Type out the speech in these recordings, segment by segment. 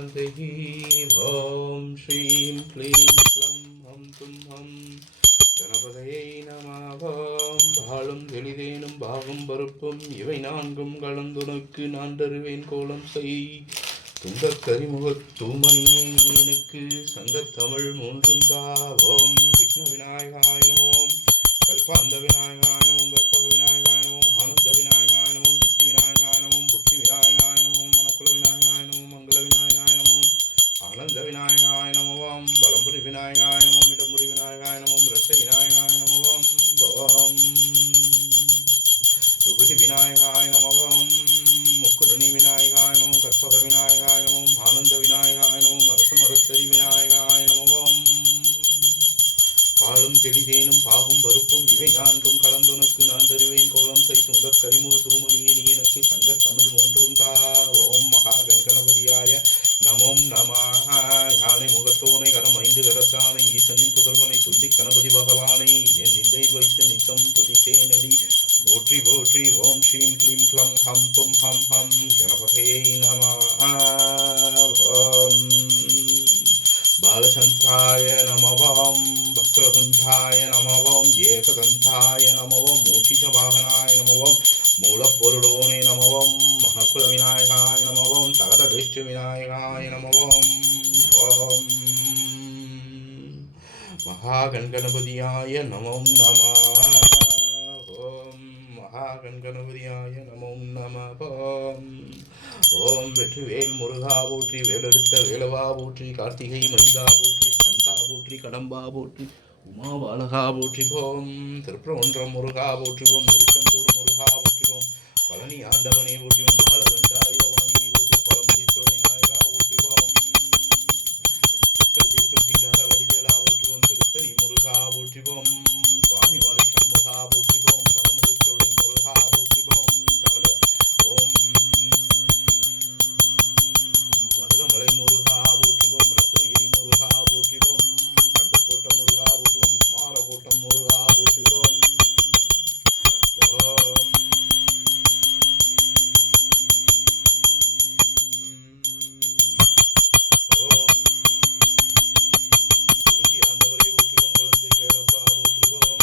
शान्तिः। ॐ श्रीं क्लीं क्लं हं तुं हं गणपतये நமः. பாலும் எளிதேனும் பாகும் பருப்பும் இவை நான்கும் கலந்துனக்கு நான் தருவேன் கோலம் செய். துங்கக் கரிமுகத் தூமணியே எனக்கு சங்கத்தமிழ் மூன்றும் தா. ஓம் விக்ன விநாயகாய நமோம், கல்பாந்த விநாயகாய நமோம், கற்பக விநாயகாய நமோம், ஆனந்த விநாயகாய நமோம், சித்தி விநாயகாய நமோம், புத்தி விநாயகாய நமோம், மனக்குல விநாயகாய நமோம், மங்கள விநாயகாய நமோம், ஆனந்த விநாயகாய நமோம், பலம்புரி விநாயகாய நமோம், இடம்புரி விநாயகாய நமோம், இரட்டை விநாயகாய நமோம், ஓம் விபூதி விநாயகாய நமோம், முக்குருணி விநாயகாய நமோம், கற்பக விநாயகாய நமோம், ஆனந்த விநாயகாய நமோம், அரச மரத்தரி விநாயகாய நமோம். பாலும் தெளிதேனும் பாகும் பருப்பும் இவை நான்கும் கலந்துனக்கு நான் தருவேன் கோலம் செய். துங்கக் கரிமுக தூமணியே நீ எனக்கு சங்க தமிழ் மூன்றும் தா. ஓம் மகா கணபதியாய நமோம் நமஹ. யானை முகத்தோனை கரம் ஐந்து கரத்தானை ஈசனின் புதல்வனை துந்தி கணபதி பகவானை என் நிந்தை வைத்து நித்தம் துதித்தேனடி போற்றி போற்றி. ஓம் ஸ்ரீம் க்ளீம் க்ளம் ஹம் தும் ஹம் ஹம் கணபதயே நமஹ. ஓம் பாலசந்திராய நமவோம், வக்ரதுண்டாய நமவோம், ஏகதந்தாய நமவோம், மூஷிஷவாகனாய நமவோம், மூலப்பொருளோனே நமவோம், மகக்குல விநாயகாய நமவோம், தகதபேஷ்ட விநாயகாய நமவோம். ஓம் மகாகணபதியாய நமோம் நமः. ஓம் மகாகணபதியாய நமோம் நமः. ஓம் வெற்றிவேல் முருகா போற்றி, வேலெடுத்த வேலவா போற்றி, கார்த்திகை மைந்தா போற்றி, ஸ்கந்தா போற்றி, கடம்பா போற்றி, உமா பாலகா போற்றிவோம், திருப்பரங்குன்றம் முருகா போற்றிவோம், திருச்செந்தூர் முருகா போற்றிவோம், பழனி ஆண்டவனை போற்றிவோம், பாலகண்டாயுதவாணியை போற்றிவோம், பழமுதிச்சோலை நாயகா போற்றிவோம், சிக்கல் தீர்க்கும் சிங்கார வடிவேலா போற்றிவோம், திருத்தணி முருகா போற்றிவோம், சுவாமி மலை சண்முகா போற்றிவோம், பழமுதிச்சோலை முருகா போற்றிவோம், ஓம் மருதமலை முருகா போற்றிவோம், ரத்னகிரி முருகா போற்றிவோம், கந்தக்கோட்டம் முருகா போற்றிவோம், குமாரகோட்டம் முருகா போற்றிவோம். ஓம் ஓம் குறிஞ்சி ஆண்டவரை போற்றிவோம், குழந்தை வேலப்பா போற்றிவோம்,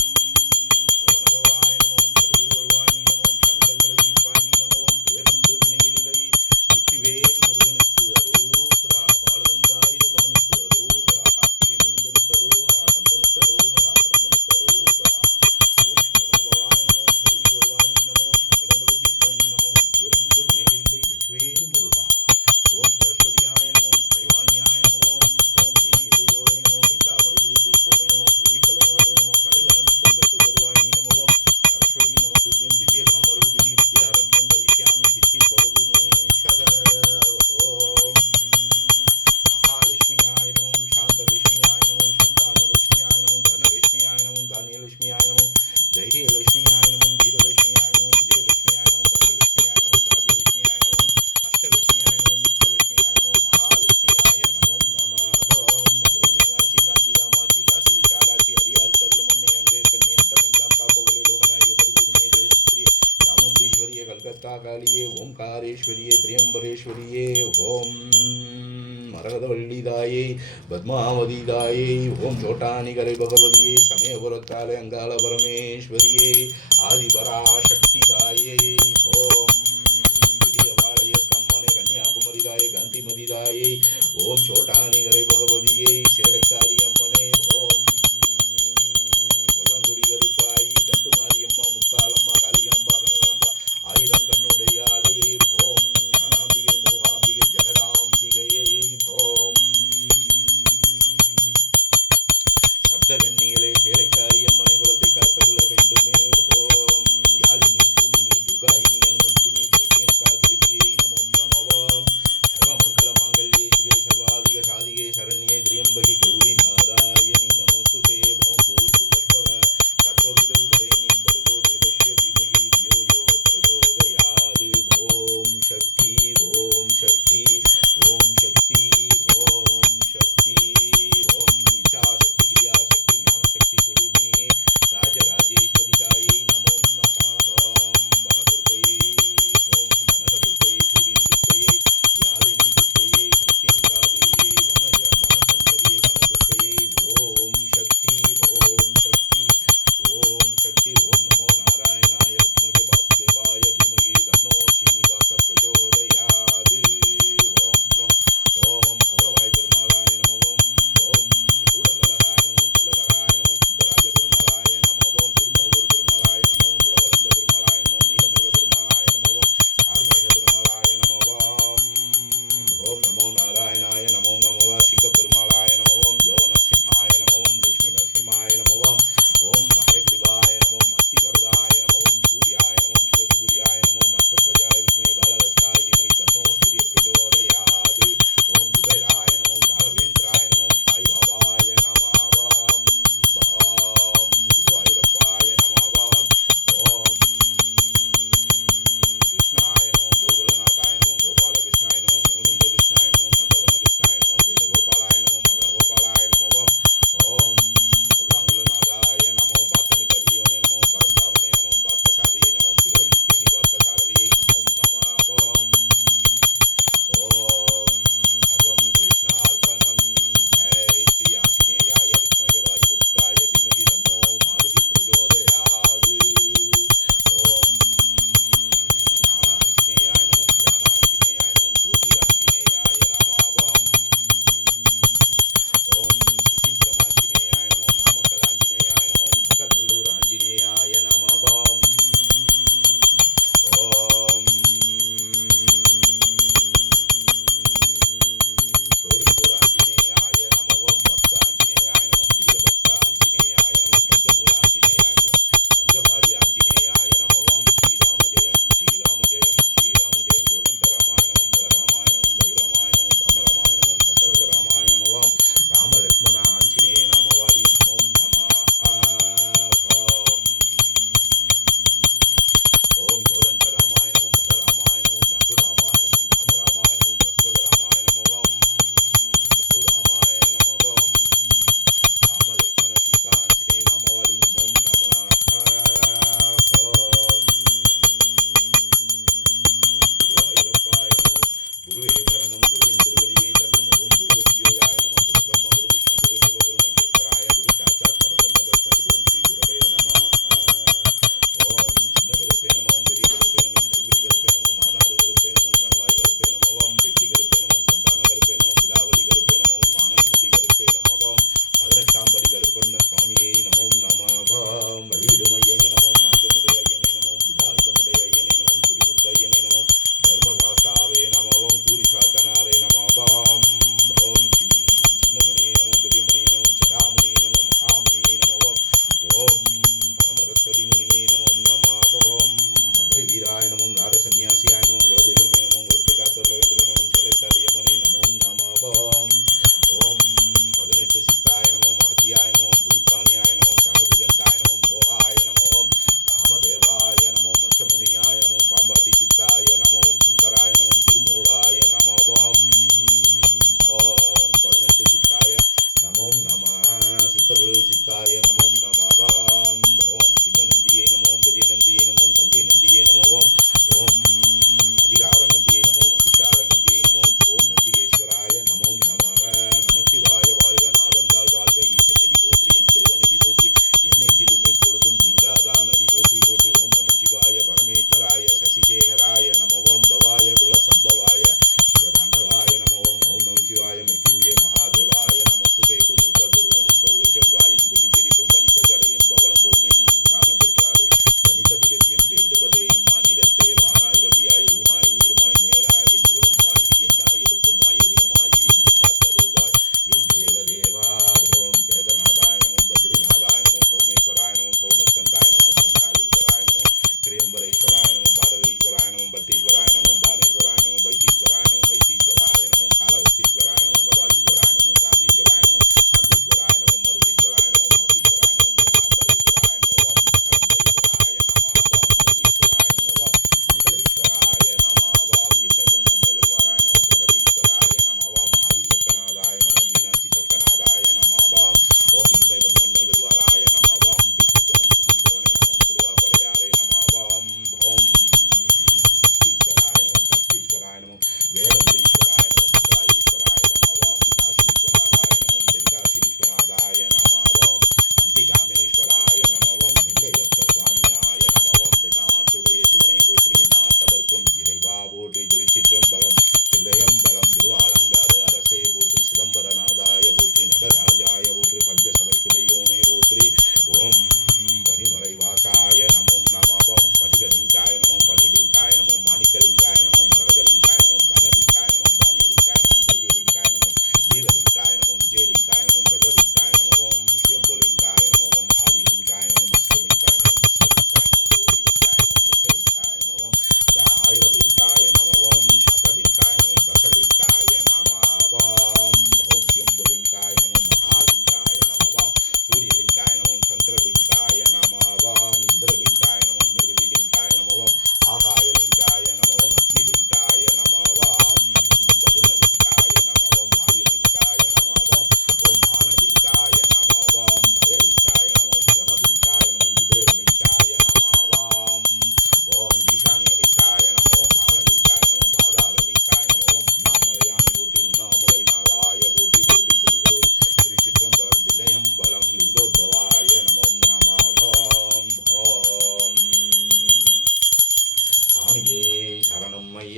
சரவணபவாய நமோம், கடுதில் வருவாணி நமோம், சங்கடங்களை தீர்ப்பாணி நமோம், வேறொன்று வினையில்லை வெற்றிவேல் முருகனுக்கு அரோகரா, பாலகண்டாயுதபாணிக்கு அரோகரா, கார்த்திகை மைந்தனுக்கு அரோகரா, கந்தனுக்கு அரோகரா, கடம்பனுக்கு அரோகரா. ஓம் சரவணபவாய நமோம், கடுதில் வருவாணி நமோம், சங்கடங்களை தீர்ப்பாணி நமோம், வேறொன்று வினையில்லை வெற்றிவேல் முருகா. ஓம் சரஸ்வதியாய நமோம், கலைவாணியாய நமோம், ஓம் வீணை இதையோட நமோம், எல்லா அமர்கள் வீட்டில் போல நமோம், தேவி கலைமகளே நமோம், கலைவனனுக்கும் கற்று தருவாணி நமோம், சரஸ்வதி நம துல்லியம் திவ்ய காமரூபிணி வித்யாரம்பம் கரிஷ்யாமி சித்தி பவதுமே சத. ஓம் மகாலட்சுமியாய நமோம், சாந்தலட்சுமியாய நமோம், சந்தானலட்சுமியாய நமோம், தனலட்சுமியாய நமோம், தானியலட்சுமியாய நமோம், தைரியலட்சுமியாய நமோம், வீரலட்சுமியாய நமோம், விஜயலட்சுமியாய நமோம், தனலட்சுமியாய நமோம், ராஜ்யலட்சுமியாய நமோம், அஷ்டலட்சுமியாய நமோம், நித்யலட்சுமியாய நமோம், மகாலட்சுமியாய நமோம் நமः. மதுரை மீனாட்சி, காஞ்சி காமாட்சி, காசி விசாலாட்சி, அடியார் கருளமன்னை, அங்கே கண்ணி, அண்டமெல்லாம் காப்பவளே, லோகநாயகி, பரிபூர்ணியே, ஜெகதீஸ்வரியே, சாமுண்டீஸ்வரியே, கல்கத்தா காளியே, ஓம்காரேஸ்வரியே, திரியம்பரேஸ்வரியே, ஓம் மரகதவள்ளிதாயே, பத்மாவதிதாயே, ஓம் சோட்டானிகரை பகவதியே, சமயபுரத்தாலே அங்காள பரமேஸ்வரியே, ஆதிபராசக்திதாயே, ஓம் பெரியவாளைய கம்மனை கன்னியாகுமரிதாயே, காந்திமதிதாயே, ஓம் சோட்டானிகரை பகவதியே, சேலைக்காரி அம்மனே, ஓம் கொல்லங்குடி கருப்பாயி, தண்டு மாரியம்மா, முத்தாலம்மா, காளிகாம்பா, கனகாம்பா, ஆயிரம் கண்ணுடையாளே, ஓம் ஞானாம்பிகை, மூகாம்பிகை, ஜெகதாம்பிகையே, ஓம் சப்தகன்னிகளே, சேலைக்காரி அம்மனை குலத்தை காத்தருள வேண்டுமே, ஓம் யாழினி சூழி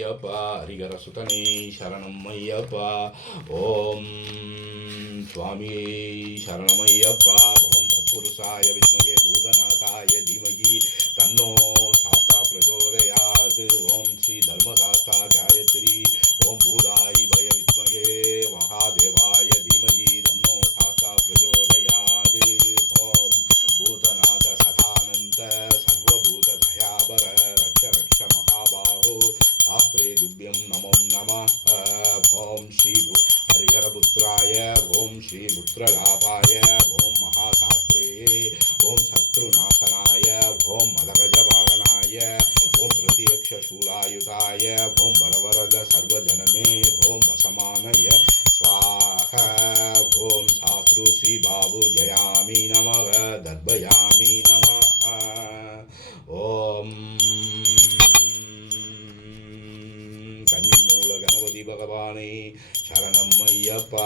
ஐயப்பா ஹரிகர சுதனே சரணம் ஐயப்பா. ஓம் சுவாமியே சரணம் ஐயப்பா. ஓம் தத்புருஷாய வித்மகே பூதநாதாய தீமகி தன்னோ சாஸ்தா பிரச்சோதயாது. ஓம் ஸ்ரீ தர்மசாஸ்தா காயத்ரி. ஓம் பூதாய் பய வித்மகே மகாதேவாய தீமகி தன்னோ சாஸ்தா பிரச்சோதயாது. ஓம் பூதநாத சதானந்த சர்வபூத தயாபர ரக்ஷ ரக்ஷ மகாபாஹோ சாஸ்திரே துப்யம் நமோ நமः. ஓம் ஸ்ரீ ஹரிஹரபுத்ராய ஓம் ஸ்ரீ புத்திரலாபாய ஓம் மகாசாஸ்திரே ஓம் சத்ருநாசனாய ஓம் மதகஜவாகனாய ஓம் பிரதியக்ஷூலாயுதாய ஓம் வரவரத சர்வஜனமே ஓம் வசமானய ஸ்வாஹ. ஓம் சாஸ்திரு ஸ்ரீ பாபு ஜயாமி நமः தர்பயாமி நமः. ஓம் கன்னிமூல கணபதி பகவானே சரணம் ஐயப்பா.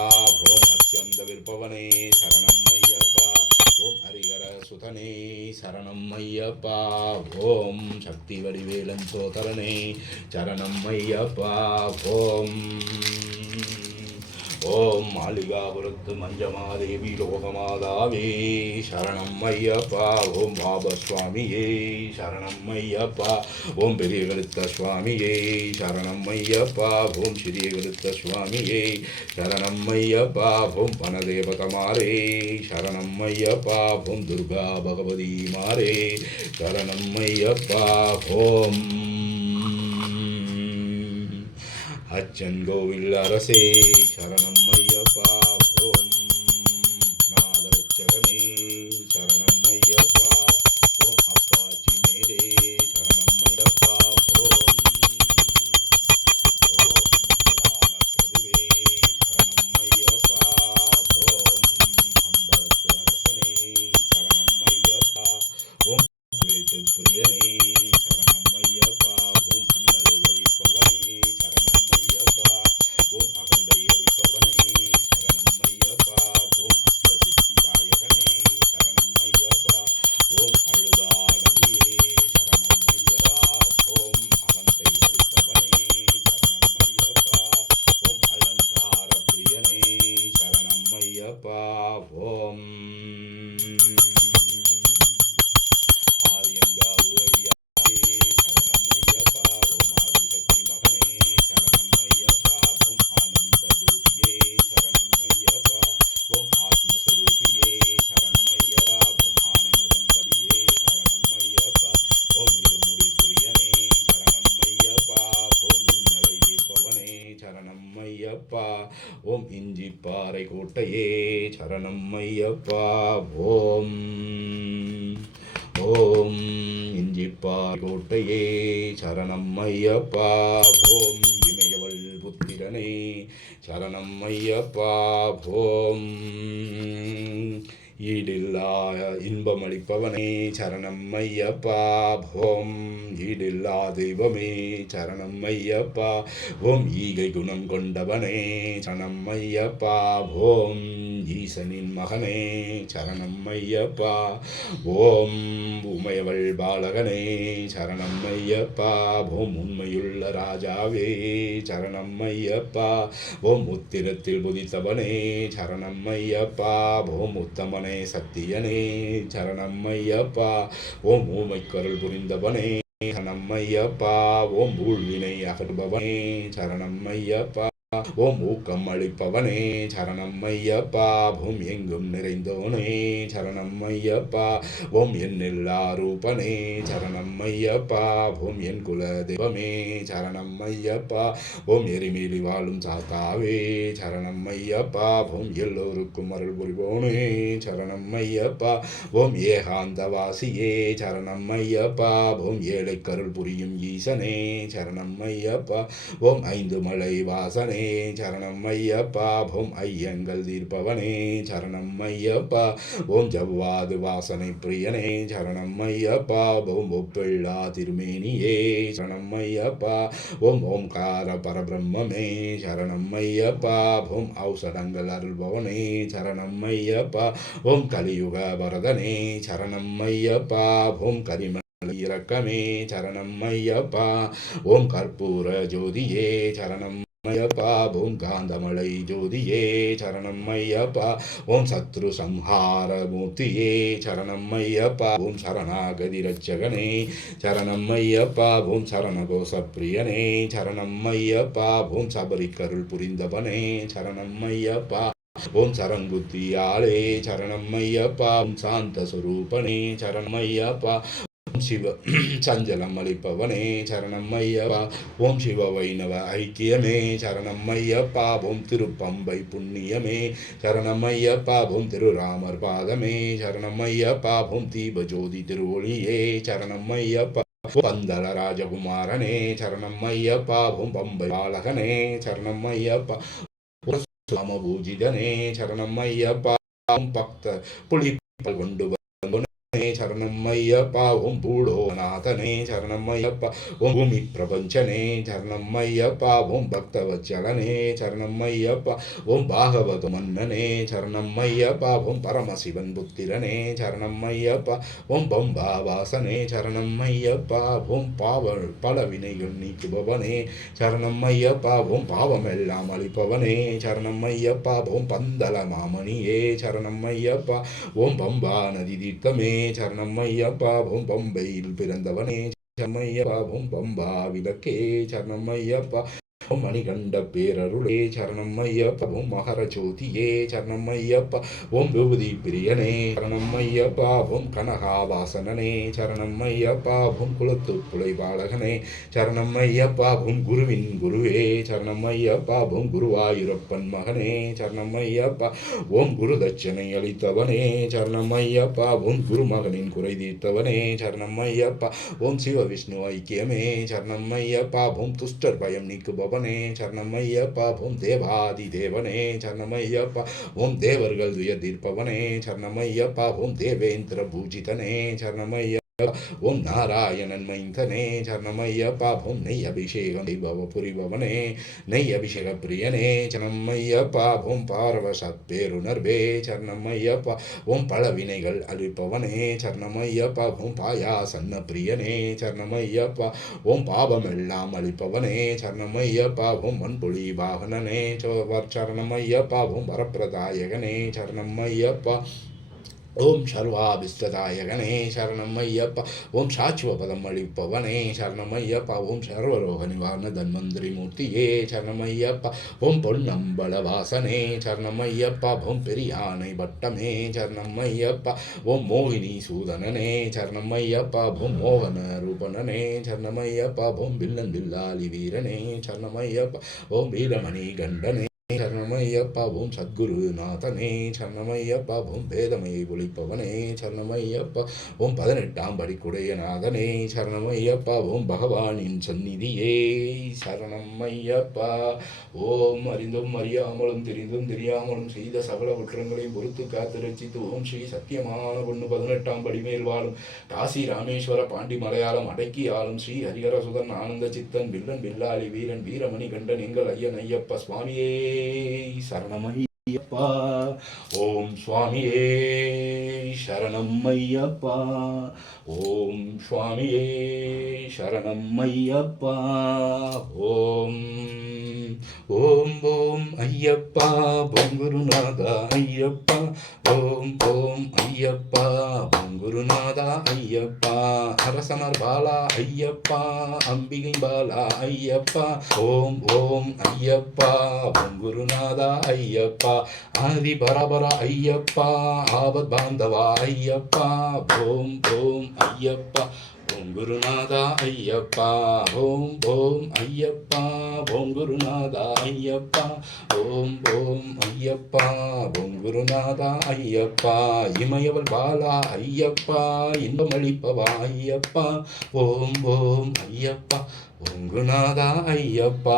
ஓம் அச்சந்த விற்பவனே சரணம் ஐயப்பா. ஓம் ஹரிகர சுதனே சரணம் ஐயப்பா. ஓம் சக்தி வடிவேலன் சோதரனே சரணம் ஐயப்பா. ஓம் ஓம் மாளிகாபுரத்து மஞ்சமாதேவி லோகமாதாவே சரணம் ஐயப்பா. ஓம் பாபஸ்வாமியே சரணம் ஐயப்பா. ஓம் பெரிய கழுத்த சுவாமியே சரணம் ஐயப்பா. ஓம் சிறிய கழுத்த சுவாமியே சரணம் ஐயப்பா. ஓம் வனதேவதமாரே சரணம் ஐயப்பா. ஓம் துர்கா பகவதி மாரே சரணம் ஐயப்பா. ஓம் அச்சன் கோவில் அரசே சரணம் ஐயப்பா. ஓம் நாதரட்சகனே சரணம் ஐயப்பா. ஓம் அப்பாச்சி மேரே சரணம் ஐயப்பா. ஓம் பிரபுவே சரணம் ஐயப்பா. ஓம் அம்பலத்து அரசனே சரணம் ஐயப்பா. ஓம் பிரியனே சரணம் ஐயப்பா. ஓம் அண்ணல் கழிப்பவனே சரணம் ஐயப்பா. ஓம் அகந்தை அளிப்பவனே சரணம் ஐயப்பா. ஓம் அஷ்டசித்தி தாயகனே சரணம் ஐயப்பா. ஓம் அழுதாடவியே சரணம் ஐயப்பா. ஓம் அகந்தை அளிப்பவனே சரணம் ஐயப்பா. ஓம் அலங்கார பிரியனே சரணம் ஐயப்பா. ஓம் ஆரியங்காவு ஐயாவே சரணம் ஐயப்பா. ஓம் ஆதிசக்தி மகனே சரணம் ஐயப்பா. ஓம் ஆனந்த ஜோதியே சரணம் ஐயப்பா. ஓம் ஆத்மஸ்வரூபியே சரணம் ஐயப்பா. ஓம் ஆனை முகந்தபியே சரணம் ஐயப்பா. ஓம் இருமுடி பிரியனே சரணம் ஐயப்பா. ஓம் இன்னலை தீர்ப்பவனே சரணம் ஐயப்பா. ஓம் இஞ்சிப்பாறை கோட்டையே சரணம் ஐயப்பா. ஓம் ஓம் இஞ்சிப்பாறை கோட்டையே சரணம் ஐயப்பா. ஓம் இமயவள் புத்திரனே சரணம் ஐயப்பா. ஓம் ஈடில்லா இன்பமளிப்பவனே சரணம் ஐயப்பா. ஓம் ஈடில்லா தெய்வமே சரணம் ஐயப்பா. ஓம் ஈகை குணம் கொண்டவனே சரணம் ஐயப்பா. ஓம் ஈசனின் மகனே சரணம் ஐயப்பா. ஓம் உமையவள் பாலகனே சரணம் ஐயப்பா. ஓம் உண்மையுள்ள ராஜாவே சரணம் ஐயப்பா. ஓம் உத்திரத்தில் புதித்தவனே சரணம் ஐயப்பா. ஓம் உத்தமனே சத்தியனே சரணம் ஐயப்பா. ஓம் ஊமைக்கருள் புரிந்தவனே சரணம் ஐயப்பா. ஓம் ஊழ்வினை அகற்றுபவனே சரணம் ஐயப்பா. ஓம் ஊக்கம் அளிப்பவனே சரணம் ஐயப்பா. ஓம் எங்கும் நிறைந்தோனே சரணம் ஐயப்பா. ஓம் எண்ணில்லா ரூபனே சரணம் ஐயப்பா. ஓம் என் குல தெய்வமே சரணம் ஐயப்பா. ஓம் எரிமீலி வாழும் சாத்தாவே சரணம் ஐயப்பா. ஓம் எல்லோருக்கும் அருள் புரிவோனே சரணம் ஐயப்பா. ஓம் ஏகாந்தவாசியே சரணம் ஐயப்பா. ஓம் ஏழை கருள் புரியும் ஈசனே சரணம் ஐயப்பா. ஓம் ஐந்து மலை வாசனே சரணம் ஐயப்பா. ஓம் ஐயங்கள் தீர்ப்பவனே சரணம் ஐயப்பா. ஓம் ஜவ்வாது வாசனை பிரியனே சரணம் ஐயப்பா. ஓம் ஒப்பில்லா திருமேனியே சரணம் ஐயப்பா. ஓம் ஓம்கார பரபிரம்மே சரணம் ஐயப்பா. ஓம் ஔஷதங்கள் அருள்பவனே சரணம் ஐயப்பா. ஓம் கலியுக வரதனே சரணம் ஐயப்பா. ஓம் கரிம இரக்கமே சரணம் ஐயப்பா. ஓம் கற்பூர ஜோதியே சரணம் ஐயப்பா. ஓம் காந்தமலை ஜோதியே சரணம் ஐயப்பா. ஓம் சத்ரு சம்ஹார மூர்த்தியே சரணம் ஐயப்பா. ஓம் சரணாகதி ரட்சகனே சரணம் ஐயப்பா. ஓம் சரணகோச பிரியனே சரணம் ஐயப்பா. ஓம் சபரிக்கருள் புரிந்தவனே சரணம் ஐயப்பா. ஓம் சரங்குத்தியாளே சரணம் ஐயப்பா. ஓம் சாந்த சுரூபனே சரணம் ஐயப்பா. சிவ சஞ்சலம் அளிப்பவனே சரணம் ஐயப்பா. ஓம் சிவ வைணவ ஐக்கியமே சரணம் ஐயப்பா. ஓம் திருப்பம்பை புண்ணியமே சரணம் ஐயப்பா. ஓம் திருராமர் பாதமே சரணம் ஐயப்பா. ஓம் தீபஜோதி திருவொளியே சரணம் ஐயப்பா. பந்தள ராஜகுமாரனே சரணம் ஐயப்பா. ஓம் பம்பை பாலகனே சரணம் ஐயப்பா. ராமபூஜிதனே சரணம் ஐயப்பா. ஓம் பக்த புலி கொண்டு சரணம் ஐயப்பா. ஓம் பூடோநாதனே சரணம் ஐயப்பா. ஓம் பூமி பிரபஞ்சனே சரணம் ஐயப்பா. ஓம் பக்தவச்சலனே சரணம் ஐயப்பா. ஓம் பாகவத மன்னனே சரணம் ஐயப்பா. ஓம் பரமசிவன் புத்திரனே சரணம் ஐயப்பா. ஓம் பம்பாவாசனே சரணம் ஐயப்பா. ஓம் பல வினைகள் நீக்குபவனே சரணம் ஐயப்பா. ஓம் பாவமெல்லாம் அளிப்பவனே சரணம் ஐயப்பா. ஓம் பந்தல மாமணியே சரணம் ஐயப்பா. ஓம் பம்பா நதி தீர்த்தமே சரணம் ஐயப்பா. ஓம் பம்பையில் பிறந்தவனே சரணம் ஐயப்பா. ஓம் பம்பா விளக்கே சரணம் ஐயப்பா. ஓம் மணிகண்ட பேரருளே சரணம் ஐயப்பா. ஓம் மகர ஜோதியே சரணம் ஐயப்பா. ஓம் விபூதி பிரியனே சரணம் ஐயப்பா. ஓம் கனகாவாசனனே சரணம் ஐயப்பா. ஓம் குலத்து புலைபாலகனே சரணம் ஐயப்பா. ஓம் குருவின் குருவே சரணம் ஐயப்பா. ஓம் குருவாயூரப்பன் மகனே சரணம் ஐயப்பா. ஓம் குரு தட்சணை அளித்தவனே சரணம் ஐயப்பா. ஓம் குருமகனின் குறை தீர்த்தவனே சரணம் ஐயப்பா. ஓம் சிவ விஷ்ணு ஐக்கியமே சரணம் ஐயப்பா. ஓம் துஷ்டர் பயம் நீக்குபவனே சரணம் ஐயப்பா. ஓம் தேவாதி தேவனே சரணம் ஐயப்பா. ஓம் தேவர்கள் துய தீர்ப்பவனே சரணம் ஐயப்பா. ஓம் தேவேந்திர பூஜிதனே சரணம் ஐயப்பா. ஓம் நாராயணன் மைந்தனே சரணம் ஐயப்பா. ஓம் நெய் அபிஷேகம் தெய்வ புரிபவனே நெய் அபிஷேக பிரியனே சரணம் ஐயப்பா. ஓம் பாரவசத் பேருணர்வே சரணம் ஐயப்பா. ஓம் பல வினைகள் அழிப்பவனே சரணம் ஐயப்பா. ஓம் பாயாசன்ன பிரியனே சரணம் ஐயப்பா. ஓம் பாபமெல்லாம் அழிப்பவனே சரணம் ஐயப்பா. ஓம் மண்புலி வாகனனே சரணம் ஐயப்பா. ஓம் வரப்பிரதாயகனே சரணம் ஐயப்பா. ஓம் சர்வாபிஷ்டதாயகனே சரணம் ஐயப்பா. ஓம் சாச்சுவபதம் அளிப்பவனே சரணம் ஐயப்பா. ஓம் சர்வரோக நிவாரண தன்வந்திரி மூர்த்தியே சரணம் ஐயப்பா. ஓம் பொன்னம்பல வாசனே சரணம் ஐயப்பா. ஓம் பெரியானை வட்டமே சரணம் ஐயப்பா. ஓம் மோகினி சூதனனே சரணம் ஐயப்பா. ஓம் மோகன ரூபனனே சரணம் ஐயப்பா. ஓம் வில்லன் வில்லாலி வீரனே சரணம் ஐயப்பா. ஓம் வீரமணி கண்டனே சரணம் ஐயப்பா. ஓம் சத்குருநாதனே சரணம் ஐயப்பா. ஓம் வேதமையை ஒழிப்பவனே சரணம் ஐயப்பா. ஓம் 18ஆம் படிக்குடைய நாதனே சரணம் ஐயப்பா. ஓம் பகவானின் சந்நிதியே சரணம் ஐயப்பா. ஓம் அறிந்தும் அறியாமலும் தெரிந்தும் தெரியாமலும் செய்த சகல குற்றங்களையும் பொறுத்து காத்து ரட்சித்து ஓம் ஸ்ரீ சத்தியமான பொண்ணு 18ஆம் படி மேல் வாழும் காசி ராமேஸ்வர பாண்டி மலையாளம் அடக்கி ஆளும் ஸ்ரீ ஹரிஹரசுதன் ஆனந்த சித்தன் வில்லன் வில்லாளி வீரன் வீரமணி கண்டன் எங்கள் ஐயன் ஐயப்ப சுவாமியே சரணம் ஐயப்பா. ஓம் சுவாமியே சரணம் ஐயப்பா. ஓம் சுவாமியே சரணம் ஐயப்பா. ஓம் ஓம் ஓம் ஐயப்பா. ஓம் குருநாதா ஐயப்பா. ஓம் ஓம் ஐயப்பா. ஓம் குருநாதா ஐயப்பா. அரசமர் பாலா ஐயப்பா. அம்பிகை பாலா ஐயப்பா. ஓம் ஓம் ஐயப்பா. ஓம் குருநாதா ஐயப்பா. ஆதி பரபர ஐயப்பா. ஆபத் பாந்தவா ஐயப்பா. ஓம் ஓம் ஐயப்பா. ஓம் குருநாதா ஐயப்பா. ஓம் ஓம் ஐயப்பா. ஓம் குருநாதா ஐயப்பா. ஓம் ஓம் ஐயப்பா. ஓம் குருநாதா ஐயப்பா. இமயவல் பாலா ஐயப்பா. இன்பமளிப்பவா ஐயப்பா. ஓம் ஓம் ஐயப்பா. ஓம் குருநாதா ஐயப்பா.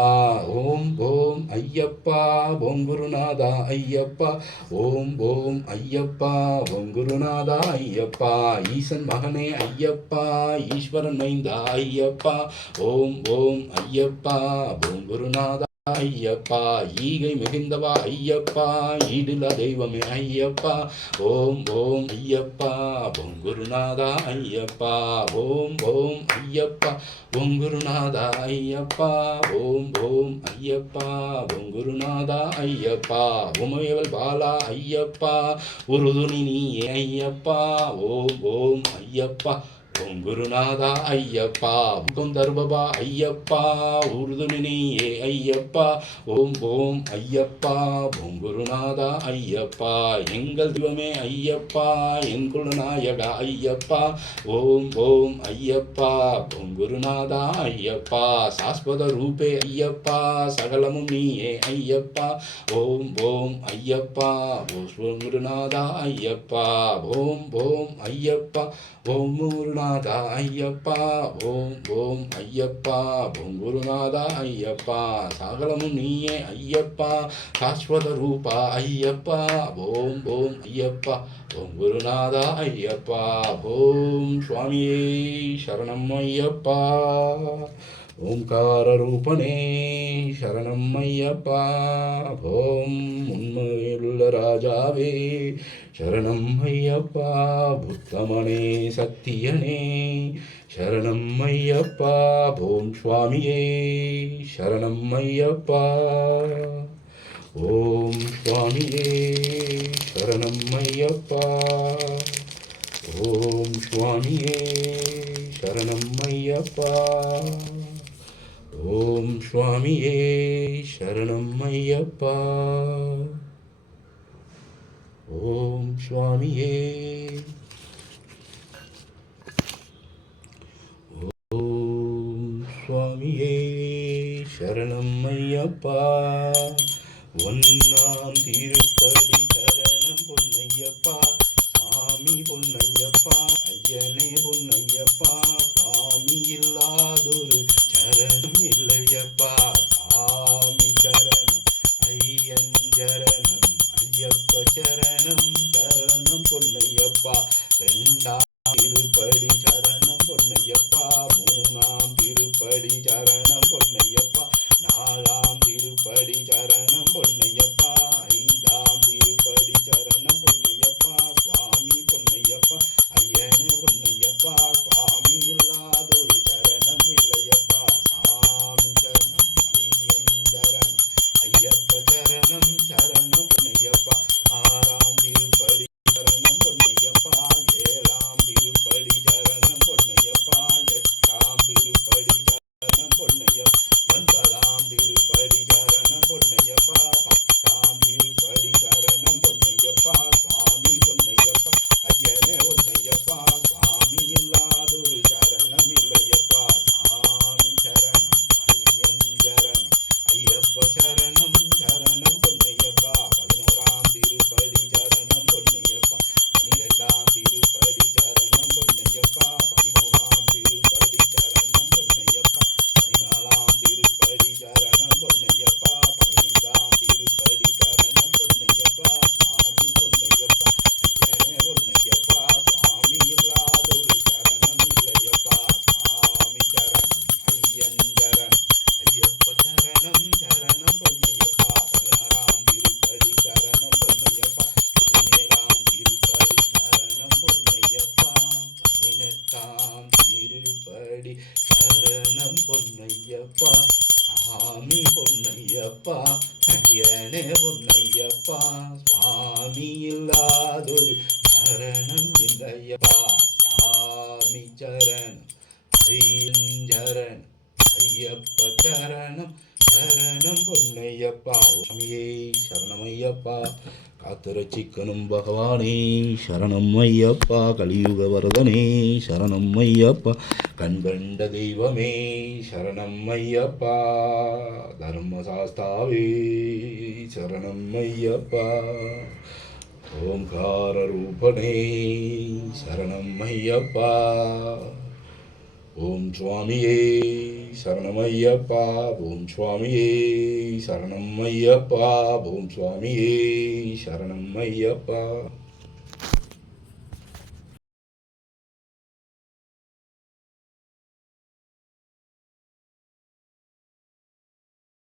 ஓம் ஓம் ஐயப்பா. ஓம் குருநாதா ஐயப்பா. ஓம் ஓம் ஐயப்பா. ஓம் குருநாதா ஐயப்பா. ஈசன் மகனே ஐயப்பா. ஈஸ்வரன் மைந்தா ஐயப்பா. ஓம் ஓம் ஐயப்பா. ஓம் குருநாதா ஐயப்பா ஈகை மிகுந்தவா ஐயப்பா ஈடுல தெய்வமே ஐயப்பா ஓம் ஓம் ஐயப்பா ஓம் குருநாதா ஐயப்பா ஓம் ஓம் ஐயப்பா ஓம் குருநாதா ஐயப்பா ஓம் ஓம் ஐயப்பா ஓம் குருநாதா ஐயப்பா உமையவள் பாலா ஐயப்பா உறுதுணி நீயே ஐயப்பா ஓம் ஓம் ஐயப்பா ஓம் குருநாதா ஐயப்பா குந்தர்பபா ஐயப்பா உறுதுணி நீயே ஐயப்பா ஓம் ஓம் ஐயப்பா ஓம் குருநாதா ஐயப்பா எங்கள் தெய்வமே ஐயப்பா என் குலநாயகா ஐயப்பா ஓம் ஓம் ஐயப்பா ஓம் குருநாதா ஐயப்பா சாஸ்வத ரூபே ஐயப்பா சகலமும் நீயே ஐயப்பா ஓம் ஓம் ஐயப்பா ஓம் குருநாதா ஐயப்பா ஓம் ஓம் ஐயப்பா ஓம் குருநாதா ஐயப்பா ஓம் ஓம் ஐயப்பா ஓம் குருநாதா ஐயப்பா சகலமும் நீயே ஐயப்பா சாஸ்வத ரூபா ஐயப்பா ஓம் ஓம் ஐயப்பா ஓம் குருநாதா ஐயப்பா ஓம் சுவாமியே சரணம் ஐயப்பா ஓம்கார ரூபனே சரணம் ஐயப்பா ஓம் உண்மையுள்ள ராஜாவே சரணம் ஐயப்பா புத்தமனே சத்தியனே சரணம் ஐயப்பா ஓம் சுவாமியே சரணம் ஐயப்பா ஓம் சுவாமியே சரணம் ஐயப்பா ஓம் சுவாமியே சரணம் ஐயப்பா ஓம் சுவாமியே சரணம் ஐயப்பா ஓம் சுவாமியே ஓம் சுவாமியே சரணம் ஐயப்பா ஒன்னாம் திருப்பதி சரணம் பொன்னையப்பா சாமி பொன்னையப்பா ஐயனே பொன்னையப்பா சாமி இல்லாதொரு சரணம் இல்லையப்பா சாமி சரணம் ஐயன் சரணம் ஐயப்ப சரணம் சரணம் பொன்னையப்பா ரெண்டாம் திருப்படி சரணம் பொன்னையப்பா மூணாம் திருப்படி சரணம் பொன்னையப்பா நாலாம் திருப்படி சரணம் பொன்னையப்பா ஐந்தாம் திருப்படி சரணம் பொன்னையப்பா சுவாமி பொன்னையப்பா ஐயனே பொன்னையப்பா சுவாமி இல்லாதொரு சரணம் இல்லையப்பா சாமி சரணம் ஐயன் சரணம் ஐயப்ப சரணம் சரணம் பொன்னையப்பா ஆறாம் திருப்படி சரணம் பொன்னையப்பா ஏழாம் திருப்படி சரணம் பொன்னையப்பா எட்டாம் திருப்படி சரணம் பொன்னையப்பா ஒன்பதாம் திருப்படி சரணம் பொன்னையப்பா பத்தாம் திருப்படி சரணம் பொன்னையப்பா சுவாமி பொன்னையப்பா ஐயனே பொன்னையப்பா சுவாமி இல்லாதொரு சரணம் இல்லையப்பா சாமி சரணம் ஐயன் சரணம் ஐயப்ப சரணம் சரணம் பொன்னையப்பா பதினோராம் திருப்படி சரணம் பொன்னையப்பா பனிரெண்டாம் திருப்படி சரணம் பொன்னையப்பா பதிமூணாம் திருப்படி சரணம் பொன்னையப்பா பதினாலாம் திருப்படி சரணம் பொன்னையப்பா பதினைந்தாம் திருப்படி சரணம் பொன்னையப்பா சுவாமி பொன்னையப்பா ஐயனே பொன்னையப்பா சுவாமி இல்லாதொரு சரணம் இல்லையப்பா சாமி சரணம் ஐயன் சரணம் ஐயப்ப சரணம் சரணம் பொன்னையப்பா பதினாறாம் திருப்படி சரணம் பொன்னையப்பா பதினேழாம் திருப்படி சரணம் பொன்னையப்பா பதினெட்டாம் திருப்படி சரணம் பொன்னையப்பா சாமி பொன்னையப்பா ஐயனே பொன்னையப்பா சுவாமி இல்லாதொரு சரணம் இல்லையப்பா சாமி சரணம் ஐயன் சரணம் ஐயப்ப சரணம் சரணம் பொன்னையப்பா சுவாமியே சரணமையப்பா காத்துரட்சிக்கணும் பகவானே சரணம் ஐயப்பா கலியுக வரதனே சரணம் ஐயப்பா கண்கண்ட தெய்வமே சரணம் ஐயப்பா தர்மசாஸ்தாவே சரணம் ஐயப்பா ஓம்கார ரூபனே சரணம் ஐயப்பா ஓம் சுவாமியே சரணமையப்பா ஓம் சுவாமியே சரணம் ஐயப்பா ஓம் சுவாமியே சரணம் ஐயப்பா